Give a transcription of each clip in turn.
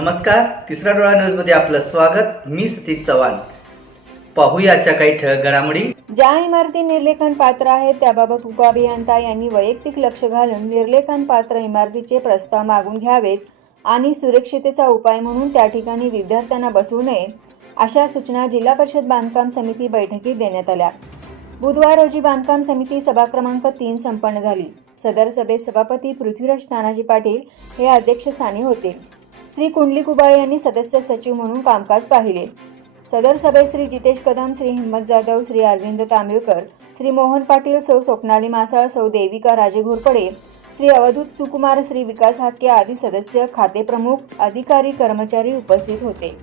नमस्कार, तिसरा डोळा न्यूज मध्ये आपलं स्वागत. मी सतीश चव्हाण. पाहूया आजच्या काही ठळक घडामोडी. ज्या इमारती निर्लेखन पात्र आहेत त्याबाबत उपअभियंता यांनी वैयक्तिक लक्ष घालून निर्लेखन पात्र इमारतीचे प्रस्ताव मागून घ्यावेत आणि सुरक्षिततेचा उपाय म्हणून त्या ठिकाणी विद्यार्थ्यांना बसवू नये अशा सूचना जिल्हा परिषद बांधकाम समिती बैठकीत देण्यात आल्या. बुधवार रोजी बांधकाम समिती सभा क्रमांक 3 संपन्न झाली. सदर सभेत सभापती पृथ्वीराज तानाजी पाटील हे अध्यक्षस्थानी होते. श्री कुंडली कुबाळे यांनी सदस्य सचिव म्हणून कामकाज पाहिले. सदर सभेत श्री जितेश कदम, श्री हिम्मत जाधव, श्री अरविंद तांबेकर, श्री मोहन पाटील, सौ स्वप्नाली मासाळ, सौ देविका राजे घोरपडे, श्री अवधूत सुकुमार, श्री विकास हाके आदी सदस्य, खाते प्रमुख, अधिकारी, कर्मचारी उपस्थित होते.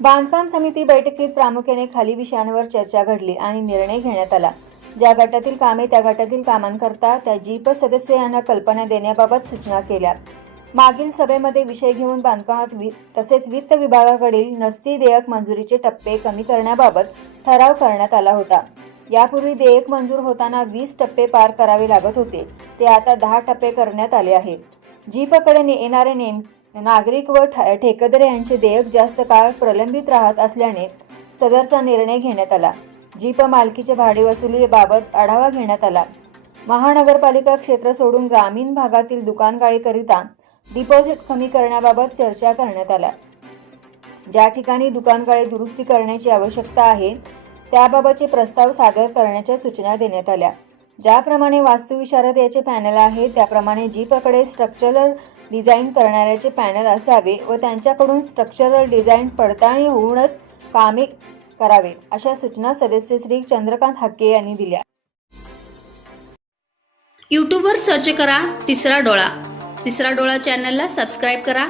बांधकाम समिती बैठकीत प्रामुख्याने खाली विषयांवर चर्चा घडली आणि निर्णय घेण्यात आला. ज्या गटातील कामे त्या गटातील कामांकरता त्या जीप सदस्य यांना कल्पना देण्याबाबत सूचना केल्या. मागील सभेमध्ये विषय घेऊन बांधकामात तसेच वित्त विभागाकडील नसती देयक मंजुरीचे टप्पे कमी करण्याबाबत ठराव करण्यात आला होता. यापूर्वी देयक मंजूर होताना 20 टप्पे पार करावे लागत होते, ते आता 10 टप्पे करण्यात आले आहे. जीपकडे येणारे नागरिक व ठेकेदार यांचे देयक जास्त काळ प्रलंबित राहत असल्याने सदरचा निर्णय घेण्यात आला. जीप मालकीचे भाडे वसुलीबाबत आढावा घेण्यात आला. महानगरपालिका क्षेत्र सोडून ग्रामीण भागातील दुकानगाळीकरिता डिपॉझिट कमी करण्याबाबत चर्चा करण्यात आल्या. ज्या ठिकाणी दुकानगाळी दुरुस्ती करण्याची आवश्यकता आहे त्याबाबतचे प्रस्ताव सादर करण्याच्या सूचना देण्यात आल्या. ज्याप्रमाणे वास्तुविशारद याचे पॅनल आहे त्याप्रमाणे जीपकडे स्ट्रक्चरल डिझाईन करणाऱ्याचे पॅनल असावे व त्यांच्याकडून स्ट्रक्चरल डिझाईन पडताळणी होऊनच कामे करावे अशा सूचना सदस्य श्री चंद्रकांत हक्के यांनी दिल्या. यूट्यूबवर सर्च करा तिसरा डोळा. तिसरा डोळा चॅनलला सबस्क्राईब करा